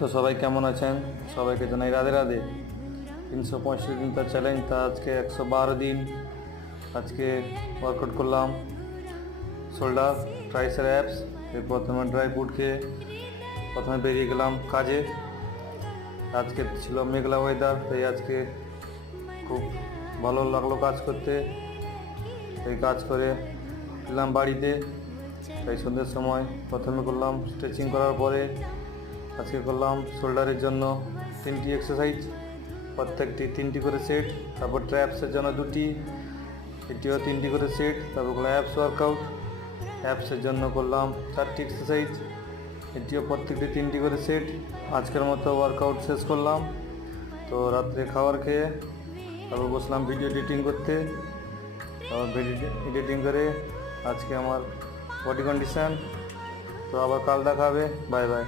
তো সবাই কেমন আছেন? সবাইকে জানাই রাধে রাধে। 365 দিন তার চ্যালেঞ্জ, তা আজকে 112 দিন। আজকে ওয়ার্কআউট করলাম শোল্ডার, ট্রাইসের অ্যাপস। প্রথমে ড্রাই ফ্রুট খেয়ে প্রথমে বেরিয়ে গেলাম কাজে। আজকে ছিল মেঘলা ওয়েদার, তাই আজকে খুব ভালো লাগলো কাজ করতে। এই কাজ করে এলাম বাড়িতে। তাই সন্ধ্যের সময় প্রথমে করলাম স্ট্রেচিং, করার পরে আজকে করলাম শোল্ডারের জন্য 3টি এক্সারসাইজ, প্রত্যেকটি 3টি করে সেট। তারপর ট্র্যাপসের জন্য 2টি, এটিও 3টি করে সেট। তারপর করলাম অ্যাপস ওয়ার্কআউট, অ্যাপসের জন্য করলাম 4টি এক্সারসাইজ, এটিও প্রত্যেকটি 3টি করে সেট। আজকের মতো ওয়ার্কআউট শেষ করলাম। তো রাত্রে খাবার খেয়ে তারপর বসলাম ভিডিও এডিটিং করতে। তারপর ভিডিও এডিটিং করে আজকে আমার বডি কন্ডিশন। তো আবার কাল দেখা হবে। Bye bye.